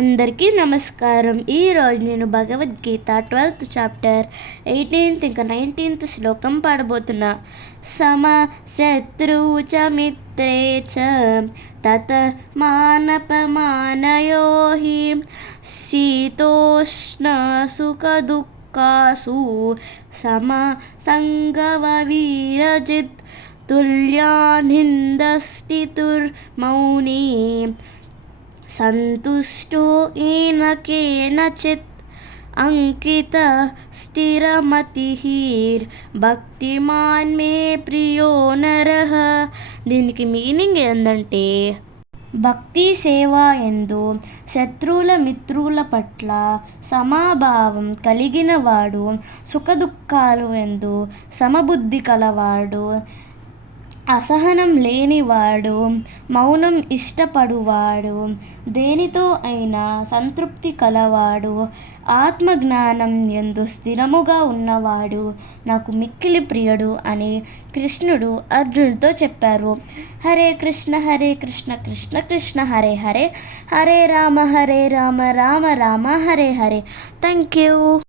అందరికీ నమస్కారం. ఈరోజు నేను భగవద్గీత 12th చాప్టర్ 18th ఇంకా 19th శ్లోకం పాడబోతున్నా. సమ శత్రు చ మిత్రే చ తత మానపమానయో హి శీతోష్ణ సుఖ దుఃఖాసు సమ సంగవ వీరజిత్ తుల్యానిందస్థితుర్మౌని సంతుష్టో ఏన కేనచిత్ అంకిత స్థిరమతిః భక్తిమాన్ మే ప్రియో నరః. దీనికి మీనింగ్ ఏంటంటే, భక్తి సేవ యందు శత్రువుల మిత్రుల పట్ల సమభావం కలిగిన వాడు, సుఖదుఖాలు యందు సమబుద్ధి కలవాడు, అసహనం లేనివాడు, మౌనం ఇష్టపడువాడు, దేనితో అయినా సంతృప్తి కలవాడు, ఆత్మజ్ఞానం యందు స్థిరముగా ఉన్నవాడు నాకు మిక్కిలి ప్రియుడు అని కృష్ణుడు అర్జునుడితో చెప్పారు. హరే కృష్ణ కృష్ణ కృష్ణ హరే హరే, హరే రామ రామ రామ హరే హరే. Thank you.